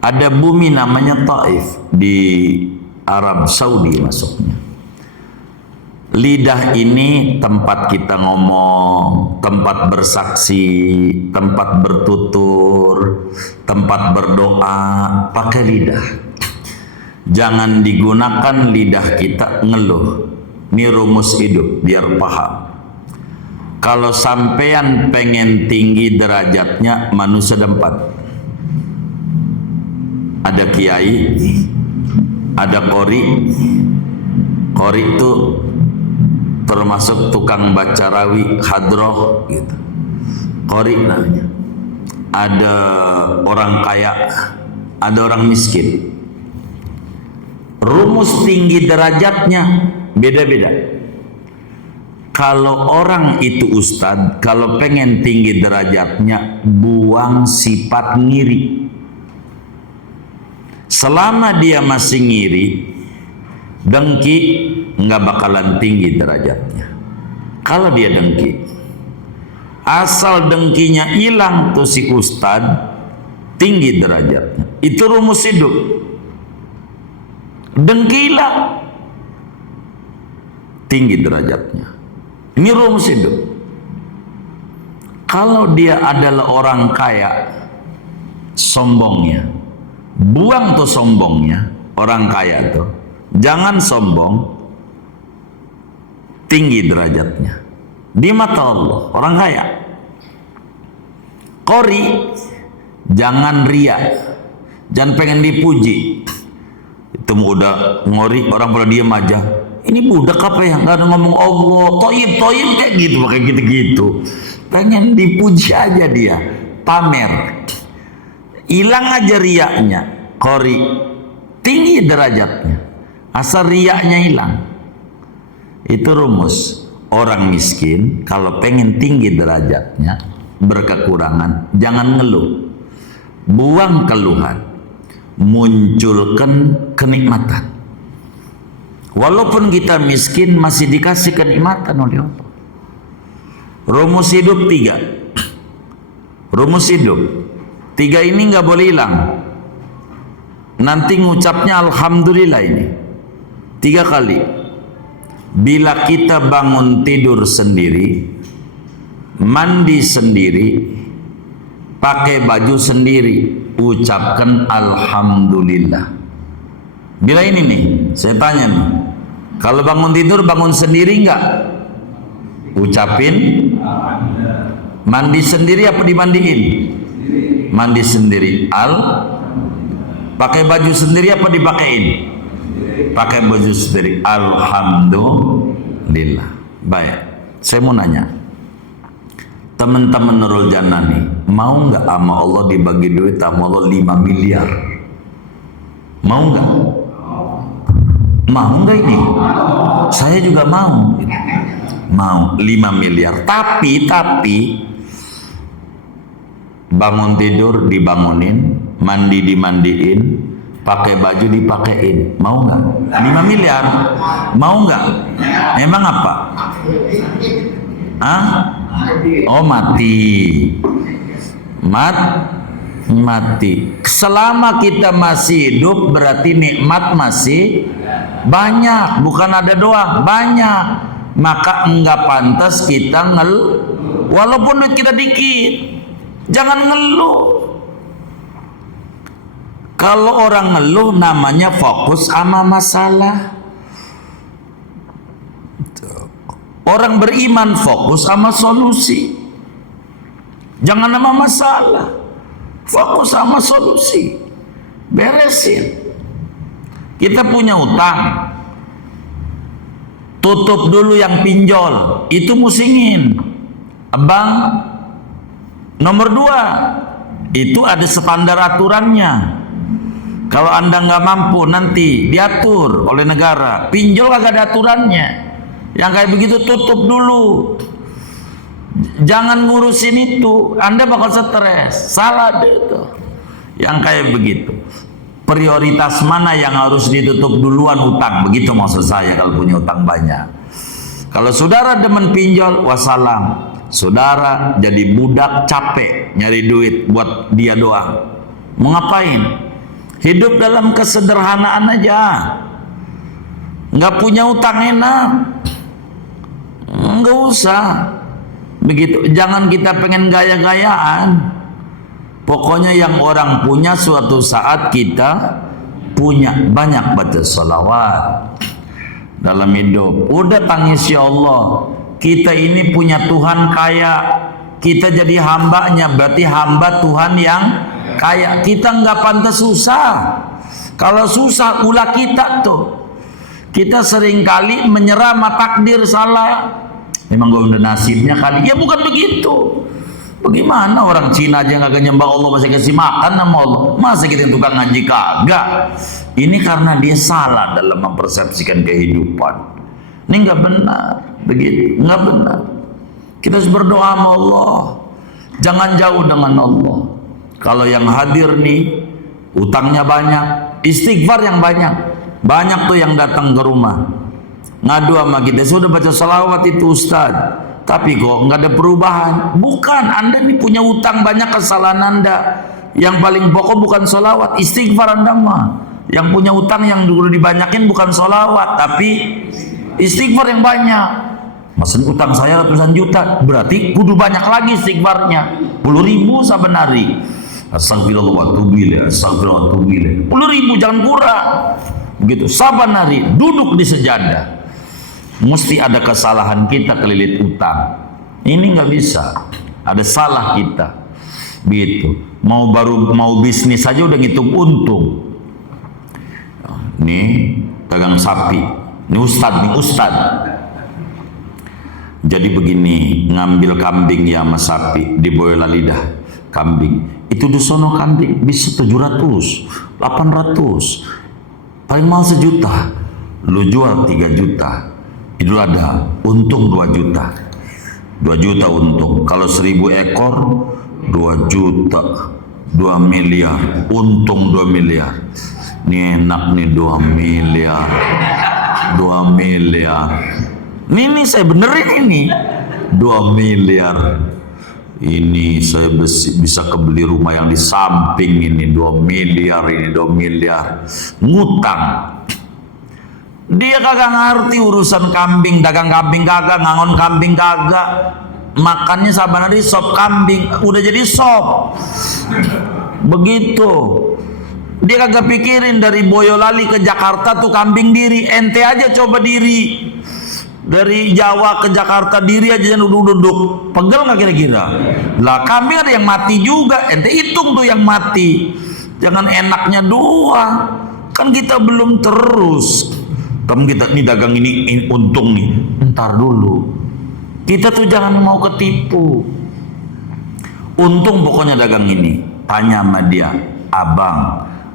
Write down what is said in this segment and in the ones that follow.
Ada bumi namanya Taif di Arab Saudi masuknya. Lidah ini tempat kita ngomong, tempat bersaksi, tempat bertutur, tempat berdoa, pakai lidah. Jangan digunakan lidah kita ngeluh. Ini rumus hidup biar paham. Kalau sampean pengen tinggi derajatnya, manusia ada 4. Ada kiai, ada qori. Qori itu termasuk tukang baca rawi hadroh gitu. Qori namanya. Ada orang kaya, ada orang miskin. Rumus tinggi derajatnya beda-beda. Kalau orang itu ustadz, kalau pengen tinggi derajatnya, buang sifat ngiri. Selama dia masih ngiri, dengki, nggak bakalan tinggi derajatnya. Kalau dia dengki, asal dengkinya hilang tuh si ustad, tinggi derajatnya. Itu rumus hidup. Dengki hilang, tinggi derajatnya. Ini rumus hidup. Kalau dia adalah orang kaya, sombongnya, buang tuh sombongnya. Orang kaya tuh jangan sombong, tinggi derajatnya di mata Allah. Orang kaya. Qori, jangan ria, jangan pengen dipuji. Itu udah ngori, orang pada diem aja. Ini budak apa ya, nggak ada ngomong Allah, toyib kayak gitu, kayak gitu-gitu. Pengen dipuji aja dia, pamer. Hilang aja riaknya. Qori, tinggi derajatnya, asal riaknya hilang. Itu rumus. Orang miskin kalau pengen tinggi derajatnya, berkekurangan, jangan ngeluh, buang keluhan, munculkan kenikmatan. Walaupun kita miskin, masih dikasih kenikmatan oleh Allah. Rumus hidup 3. Rumus hidup 3 ini nggak boleh hilang. Nanti ngucapnya alhamdulillah ini 3 kali. Bila kita bangun tidur sendiri, mandi sendiri, pakai baju sendiri, ucapkan alhamdulillah. Bila ini nih, saya tanya nih, kalau bangun tidur bangun sendiri enggak? Ucapin. Mandi sendiri apa dimandiin? Mandi sendiri. Pakai baju sendiri apa dipakein? Pakai baju sendiri. Alhamdulillah. Baik, saya mau nanya, teman-teman Nurul Jannah nih, mau nggak sama Allah dibagi duit sama Allah 5 miliar? Mau nggak? Mau nggak ini? Saya juga mau. Mau 5 miliar. Tapi bangun tidur dibangunin, mandi dimandiin, pakai baju dipakein. Mau nggak? 5 miliar. Mau nggak? Emang apa? Oh, mati. Mati. Selama kita masih hidup berarti nikmat masih banyak, bukan ada doang, banyak. Maka enggak pantas kita walaupun duit kita dikit. Jangan ngeluh. Kalau orang ngeluh namanya fokus sama masalah. Orang beriman fokus sama solusi. Jangan sama masalah. Fokus sama solusi. Beresin. Kita punya utang. Tutup dulu yang pinjol. Itu musingin. Abang, nomor 2, itu ada standar aturannya. Kalau Anda nggak mampu, nanti diatur oleh negara. Pinjol agak ada aturannya. Yang kayak begitu tutup dulu. Jangan ngurusin itu, Anda bakal stres. Salah deh itu. Yang kayak begitu. Prioritas mana yang harus ditutup duluan? Utang. Begitu maksud saya kalau punya utang banyak. Kalau saudara demen pinjol, wassalam. Saudara jadi budak capek nyari duit buat dia doang. Mau ngapain? Hidup dalam kesederhanaan aja. Nggak punya utang enak. Nggak usah. Begitu. Jangan kita pengen gaya-gayaan. Pokoknya yang orang punya suatu saat kita punya. Banyak baca salawat dalam hidup. Udah tangis, ya Allah, kita ini punya Tuhan kaya, kita jadi hambanya, berarti hamba Tuhan yang kaya. Kita nggak pantas susah. Kalau susah ulah kita tuh. Kita seringkali menyerah sama takdir, salah. Memang gue udah nasibnya kali. Ya bukan begitu. Bagaimana orang Cina aja nggak nyembah Allah masih kasih makan sama Allah? Masa kita yang tukang ngaji kagak? Ini karena dia salah dalam mempersepsikan kehidupan. Ini nggak benar, begitu, nggak benar. Kita harus berdoa sama Allah. Jangan jauh dengan Allah. Kalau yang hadir nih, utangnya banyak, istighfar yang banyak. Banyak tuh yang datang ke rumah ngadu sama kita, sudah baca salawat itu Ustaz, tapi kok nggak ada perubahan. Bukan, Anda nih punya utang banyak, kesalahan Anda. Yang paling pokok bukan salawat, istighfar Anda mah. Yang punya utang yang dulu dibanyakin bukan salawat, tapi istighfar yang banyak. Maksudnya utang saya ratusan juta, berarti kudu banyak lagi istighfarnya. 10.000 saben hari. Astagfirullah wa atubu ilaih, astagfirullah wa atubu ilaih. 10.000 jangan kurang. Begitu, saban hari duduk di sejadah. Mesti ada kesalahan kita kelilit utang. Ini nggak bisa. Ada salah kita. Begitu. Mau bisnis saja udah ngitung untung. Nih dagang sapi. Ini Ustad. Jadi begini, ngambil kambing ya sama sapi di Boyolali dah. Kambing itu di sono kambing bisa 700, 800, paling mahal 1 juta. Lu jual 3 juta, itu ada untung 2 juta. 2 juta untung. Kalau 1.000 ekor 2 juta, 2 miliar, untung 2 miliar. Ini enak nih, 2 miliar, 2 miliar. Ini saya benerin ini 2 miliar. Ini saya bisa kebeli rumah yang di samping ini 2 miliar, ini 2 miliar. Ngutang. Dia kagak ngerti urusan kambing, dagang kambing kagak, ngangon kambing kagak. Makannya saban hari sop kambing, udah jadi sop. Begitu. Dia kagak pikirin dari Boyolali ke Jakarta tuh kambing diri. Ente aja coba diri. Dari Jawa ke Jakarta diri aja jangan duduk-duduk. Pegel nggak kira-kira? Lah kambing ada yang mati juga. Ente hitung tuh yang mati. Jangan enaknya doang. Kan kita belum terus. Kamu kita nih dagang ini untung nih. Ntar dulu. Kita tuh jangan mau ketipu. Untung pokoknya dagang ini. Tanya sama dia,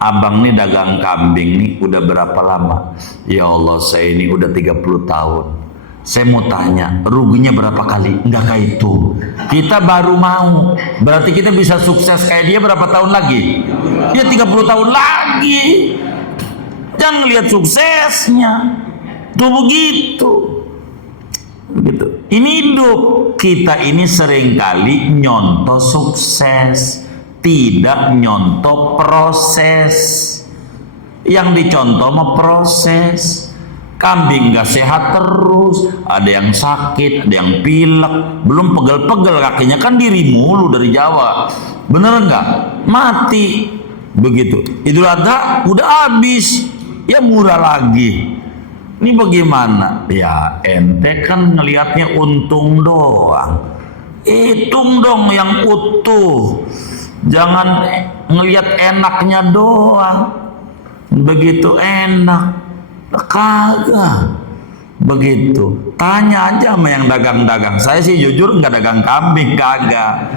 Abang nih dagang kambing nih udah berapa lama? Ya Allah, saya ini udah 30 tahun. Saya mau tanya, ruginya berapa kali? Enggak kayak itu. Kita baru mau. Berarti kita bisa sukses kayak dia berapa tahun lagi? Ya 30 tahun lagi. Jangan lihat suksesnya. Tuh begitu. Begitu. Ini hidup. Kita ini seringkali nyontoh sukses, tidak nyontoh proses. Yang dicontoh mah proses. Kambing gak sehat terus, ada yang sakit, ada yang pilek, belum pegel-pegel kakinya, kan diri mulu dari Jawa. Bener nggak? Mati. Begitu. Idul Adha udah habis, ya murah lagi. Ini bagaimana? Ya ente kan ngelihatnya untung doang. Hitung dong yang utuh. Jangan ngelihat enaknya doang. Begitu enak. Kagak begitu. Tanya aja sama yang dagang-dagang. Saya sih jujur nggak dagang kambing, kagak.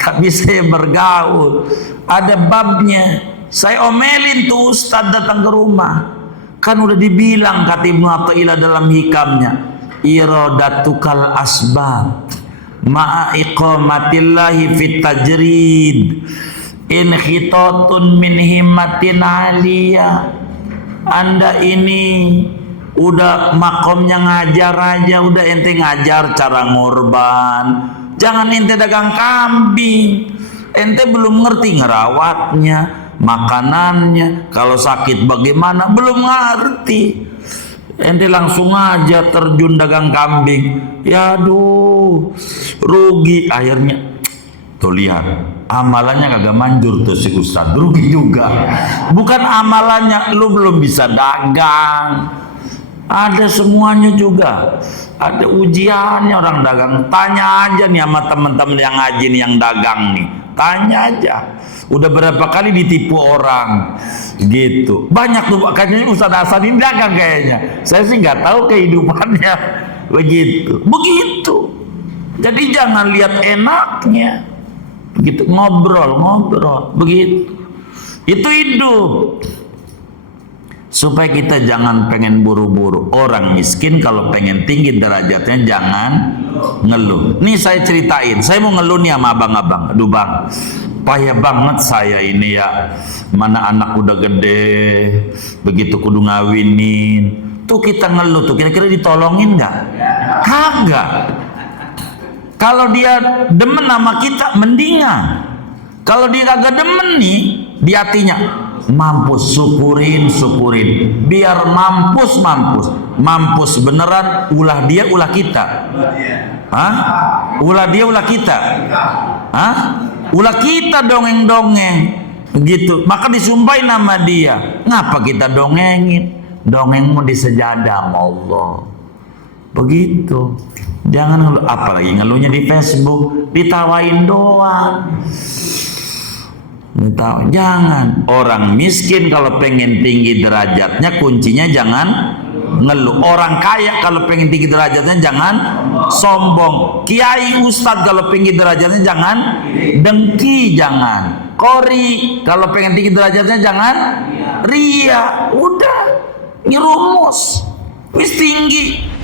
Tapi saya bergaul. Ada babnya. Saya omelin tuh Ustadz datang ke rumah. Kan udah dibilang kata Ibnu Athaillah dalam hikamnya, iradatukal asbab ma'a iqamatillahi fit tajrid in khitatun min himmatin aliyah. Anda ini udah makomnya ngajar aja, udah ente ngajar cara ngorban. Jangan ente dagang kambing, ente belum ngerti ngerawatnya, makanannya, kalau sakit bagaimana, belum ngerti. Ente langsung aja terjun dagang kambing, ya aduh, rugi akhirnya. Tuh lihat, amalannya kagak manjur tuh si Ustadz, rugi juga. Bukan amalannya, lu belum bisa dagang. Ada semuanya juga. Ada ujiannya orang dagang. Tanya aja nih sama teman-teman yang ngaji nih, yang dagang nih. Tanya aja. Udah berapa kali ditipu orang gitu. Banyak tuh kayaknya Ustadz Hasan ini dagang kayaknya. Saya sih nggak tahu kehidupannya begitu. Begitu. Jadi jangan lihat enaknya. Begitu ngobrol begitu. Itu hidup. Supaya kita jangan pengen buru-buru. Orang miskin kalau pengen tinggi derajatnya jangan ngeluh. Nih saya ceritain, saya mau ngeluh nih sama abang-abang. Aduh bang, payah banget saya ini ya. Mana anak udah gede, begitu kudu ngawinin. Tuh kita ngeluh tuh, kira-kira ditolongin nggak? Kagak. Kalau dia demen sama kita, mendingan. Kalau dia kagak demen nih, di hatinya, mampus, syukurin. Biar mampus beneran, ulah dia, ulah kita. Hah? Ulah dia, ulah kita. Hah? Ulah kita dongeng-dongeng. Begitu. Maka disumpahin nama dia. Ngapa kita dongengin? Dongengmu di sejadah sama Allah. Begitu. Jangan ngeluh, apalagi ngeluhnya di Facebook, ditawain doang. Jangan. Orang miskin kalau pengen tinggi derajatnya, kuncinya jangan ngeluh. Orang kaya kalau pengen tinggi derajatnya jangan sombong. Kiai ustadz kalau pengen derajatnya jangan dengki, jangan kori. Kalau pengen tinggi derajatnya jangan ria. Udah, ini rumus. Wis tinggi.